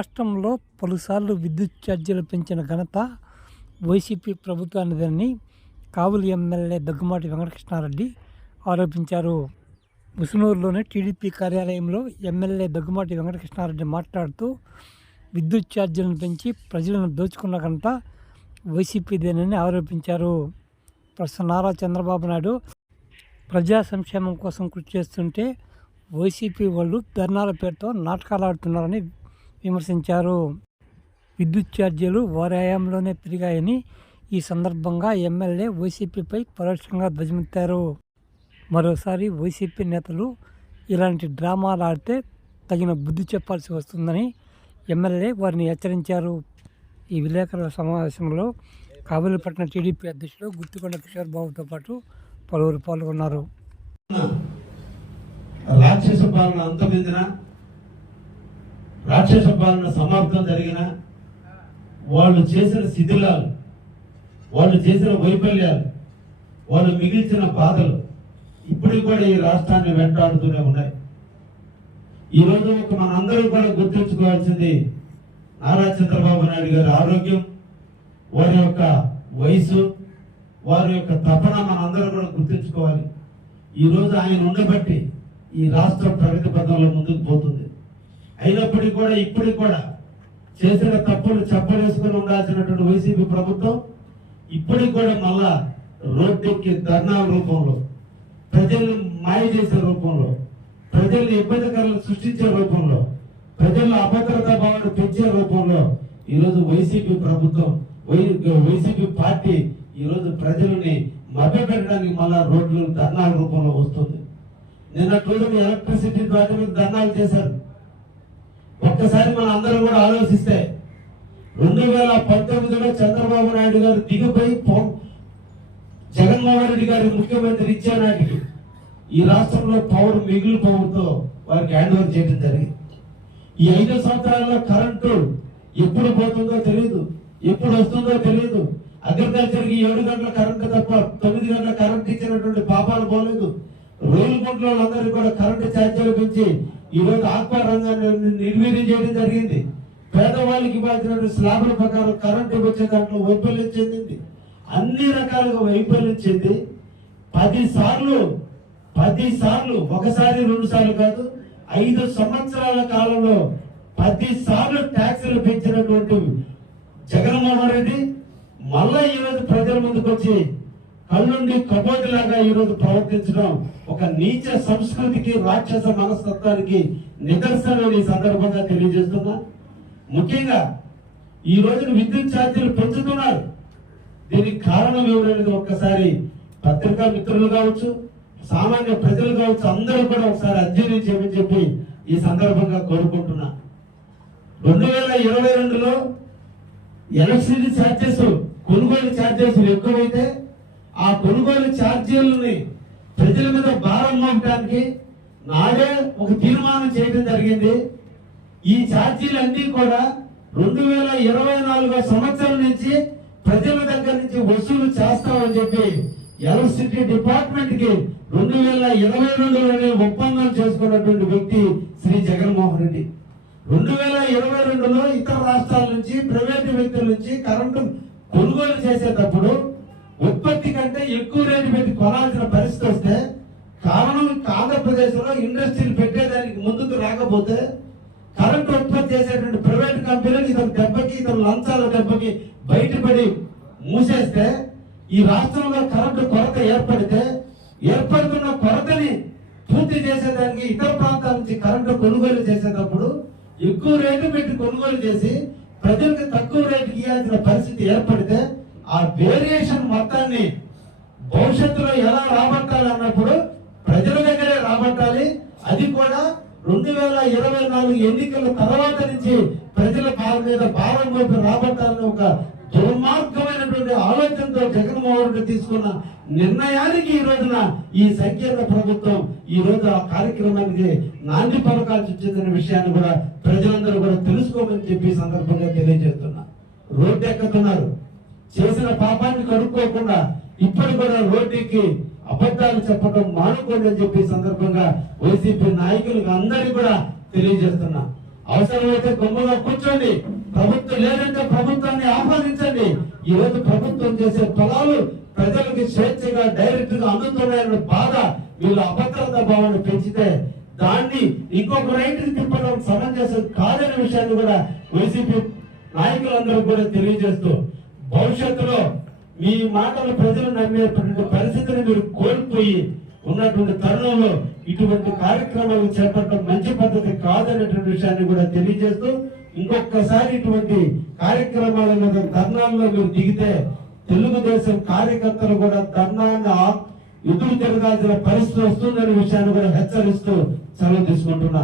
రాష్ట్రంలో పలుసార్లు విద్యుత్ ఛార్జీలు పెంచిన ఘనత వైసీపీ ప్రభుత్వానిదని కావులు M L A Daggumati Venkatakrishnareddy ఆరోపించారు. ముసునూరులోని టీడీపీ కార్యాలయంలో M L A Daggumati Venkatakrishnareddy మాట్లాడుతూ విద్యుత్ ఛార్జీలను పెంచి ప్రజలను దోచుకున్న ఘనత వైసీపీదేనని ఆరోపించారు. ప్రస్తుతం నారా చంద్రబాబు నాయుడు ప్రజా సంక్షేమం కోసం కృషి చేస్తుంటే వైసీపీ వాళ్ళు ధర్నాల పేరుతో నాటకాలు ఆడుతున్నారని విమర్శించారు. విద్యుత్ ఛార్జీలు వారాయంలోనే పెరిగాయని ఈ సందర్భంగా ఎమ్మెల్యే వైసీపీపై పరోక్షంగా ధ్వజమెత్తారు. మరోసారి వైసీపీ నేతలు ఇలాంటి డ్రామాలు ఆడితే తగిన బుద్ధి చెప్పాల్సి వస్తుందని ఎమ్మెల్యే వారిని హెచ్చరించారు. ఈ విలేకరుల సమావేశంలో కావలిపట్నం టీడీపీ అధ్యక్షుడు గుర్తుకొండ కిషోర్ బాబుతో పాటు పలువురు పాల్గొన్నారు. రాక్షస పాలన అంతమిందిన రాక్షస పాలన సమాప్తం జరిగిన వాళ్ళు చేసిన శిథిలాలు వాళ్ళు చేసిన వైఫల్యాలు వాళ్ళు మిగిల్చిన బాధలు ఇప్పటికి కూడా ఈ రాష్ట్రాన్ని వెంటాడుతూనే ఉన్నాయి. ఈ రోజు ఒక మనందరూ కూడా గుర్తుంచుకోవాల్సింది నారా చంద్రబాబు నాయుడు గారి ఆరోగ్యం వారి యొక్క వయసు వారి యొక్క తపన మనందరూ కూడా గుర్తుంచుకోవాలి. ఈరోజు ఆయన ఉండబట్టి ఈ రాష్ట్ర ప్రగతి పథంలో ముందుకు పోతుంది. అయినప్పటికీ కూడా ఇప్పటికి కూడా చేసిన తప్పులు చెప్పలేసుకుని ఉండాల్సినటువంటి వైసీపీ ప్రభుత్వం ఇప్పటికి కూడా మళ్ళా రోడ్డెక్కి ధర్నా రూపంలో ప్రజలను మాయ చేసే రూపంలో ప్రజల్ని ఇబ్బందికరాలు సృష్టించే రూపంలో ప్రజల అభద్రతా భావాన్ని పెంచే రూపంలో ఈరోజు వైసీపీ ప్రభుత్వం వై- వైసీపీ పార్టీ ఈరోజు ప్రజలని మభ్యపెట్టడానికి మళ్ళా రోడ్లు ధర్నాల రూపంలో వస్తుంది. నిన్న రోజున ఎలక్ట్రిసిటీ ద్వారా మీద ధర్నాలు చేశారు. ఒక్కసారి మన అందరం కూడా ఆలోచిస్తే రెండు వేల పంతొమ్మిదిలో చంద్రబాబు నాయుడు గారు దిగిపోయి జగన్మోహన్ రెడ్డి గారి ముఖ్యమంత్రి ఇచ్చే నాటికి ఈ రాష్ట్రంలో పవర్ మిగులు పవర్తో వారికి హ్యాండ్ ఓవర్ చేయడం జరిగింది. ఈ ఐదు సంవత్సరాల్లో కరెంటు ఎప్పుడు పోతుందో తెలియదు ఎప్పుడు వస్తుందో తెలియదు అగ్రికల్చర్కి ఏడు గంటల కరెంటు తప్ప తొమ్మిది గంటల కరెంట్ ఇచ్చినటువంటి పాపాలు పోలేదు. రైలు గుంట్లో వాళ్ళందరికీ కూడా కరెంటు ఛార్జీలు పెంచి ఈ రోజు ఆక్వా రంగాన్ని నిర్వీర్యం చేయడం జరిగింది. పేదవాళ్ళకి ఇవ్వాల్సినటువంటి స్లాబుల ప్రకారం కరెంటు వచ్చే దాంట్లో వైఫల్యం చెందింది. అన్ని రకాలుగా వైఫల్యం చెంది పది సార్లు పది సార్లు ఒకసారి రెండు సార్లు కాదు ఐదు సంవత్సరాల కాలంలో పది సార్లు ట్యాక్సులు పెంచినటువంటి జగన్మోహన్ రెడ్డి మళ్ళా ఈ రోజు ప్రజల ముందుకు వచ్చి కళ్ళుండి కబోదిలాగా ఈ రోజు ప్రవర్తించడం ఒక నీచ సంస్కృతికి రాక్షస మనస్తత్వానికి నిదర్శనం ఈ సందర్భంగా తెలియజేస్తున్నా. ముఖ్యంగా ఈ రోజున విద్యుత్ ఛార్జీలు పెంచుతున్నారు. దీనికి కారణం ఎవరనేది ఒక్కసారి పత్రికా మిత్రులు కావచ్చు సామాన్య ప్రజలు కావచ్చు అందరూ కూడా ఒకసారి అధ్యయనం చేయమని చెప్పి ఈ సందర్భంగా కోరుకుంటున్నా. రెండు వేల ఇరవై రెండులో ఎలక్ట్రిసిటీ ఛార్జెస్ కొనుగోలు ఛార్జెస్ ఎక్కువైతే ఆ కొనుగోలు ఛార్జీలని ప్రజల మీద భారం మోపడానికి నాడే ఒక తీర్మానం చేయడం జరిగింది. ఈ ఛార్జీలన్నీ కూడా రెండు వేల ఇరవై నాలుగో సంవత్సరం నుంచి ప్రజల దగ్గర నుంచి వసూలు చేస్తామని చెప్పి ఎలక్ట్రిసిటీ డిపార్ట్మెంట్కి రెండు వేల ఇరవై రెండులోనే ఒప్పందం చేసుకున్నటువంటి వ్యక్తి శ్రీ జగన్మోహన్ రెడ్డి. రెండు వేల ఇరవై రెండులో ఇతర రాష్ట్రాల నుంచి ప్రైవేటు వ్యక్తుల నుంచి కరెంటు కొనుగోలు చేసేటప్పుడు ఉత్పత్తి కంటే ఎక్కువ రేటు పెట్టి కొనాల్సిన పరిస్థితి వస్తే కారణం ఆంధ్రప్రదేశ్లో ఇండస్ట్రీలు పెట్టేదానికి ముందుకు రాకపోతే కరెంటు ఉత్పత్తి చేసేటువంటి ప్రైవేట్ కంపెనీలు ఇతను దెబ్బకి ఇతను లంచాల దెబ్బకి బయటపడి మూసేస్తే ఈ రాష్ట్రంలో కరెంటు కొరత ఏర్పడితే ఏర్పడుతున్న కొరతని పూర్తి చేసేదానికి ఇతర ప్రాంతాల నుంచి కరెంటు కొనుగోలు చేసేటప్పుడు ఎక్కువ రేటు పెట్టి కొనుగోలు చేసి ప్రజలకు తక్కువ రేటుకి ఇవ్వాల్సిన పరిస్థితి ఏర్పడితే ఆ వేరియేషన్ మొత్తాన్ని భవిష్యత్తులో ఎలా రాబట్టాలి అన్నప్పుడు ప్రజల దగ్గరే రాబట్టాలి. అది కూడా రెండు వేల ఇరవై నాలుగు ఎన్నికల తర్వాత నుంచి ప్రజల పాలన మీద భారం వైపు రాబట్టాలని ఒక దుర్మార్గమైనటువంటి ఆలోచనతో జగన్మోహన్ రెడ్డి తీసుకున్న నిర్ణయానికి ఈ రోజున ఈ సంకీర్ణ ప్రభుత్వం ఈ రోజు ఆ కార్యక్రమానికి నాంది పలకాల్సి వచ్చిందనే విషయాన్ని కూడా ప్రజలందరూ కూడా తెలుసుకోమని చెప్పి సందర్భంగా తెలియజేస్తున్నా. రోడ్డు ఎక్కుతున్నారు. చేసిన పాపాన్ని కడుక్కోకుండా ఇప్పుడు కూడా రోడ్డుకి అబద్ధాలు చెప్పడం మానుకోండి అని చెప్పి సందర్భంగా వైసీపీ నాయకులకు అందరికీ కూడా తెలియజేస్తున్నా. అవసరమైతే గొమ్మగా కూర్చోండి. ప్రభుత్వం లేదంటే ప్రభుత్వాన్ని ఆహ్వానించండి. ఈ రోజు ప్రభుత్వం చేసే పొలాలు ప్రజలకు స్వేచ్ఛగా డైరెక్ట్గా అందుతున్నాయన్న బాధ వీళ్ళు అభద్రత భావాన్ని పెంచితే దాన్ని ఇంకొక రైట్ తిప్పడం సమంజసం కాదనే విషయాన్ని కూడా వైసీపీ నాయకులందరూ కూడా తెలియజేస్తూ భవిష్యత్తులో మీ మాటలు ప్రజలు నమ్మేటువంటి పరిస్థితిని మీరు కోల్పోయి ఉన్నటువంటి తరుణంలో ఇటువంటి కార్యక్రమాలు చేపట్టడం మంచి పద్ధతి కాదనేటువంటి విషయాన్ని కూడా తెలియజేస్తూ ఇంకొకసారి ఇటువంటి కార్యక్రమాల మీద ధర్నాల్లో మీరు దిగితే తెలుగుదేశం కార్యకర్తలు కూడా ధర్నాన్ని ఎదురు తిరగాల్సిన పరిస్థితి వస్తుందనే విషయాన్ని కూడా హెచ్చరిస్తూ సెలవు తీసుకుంటున్నారు.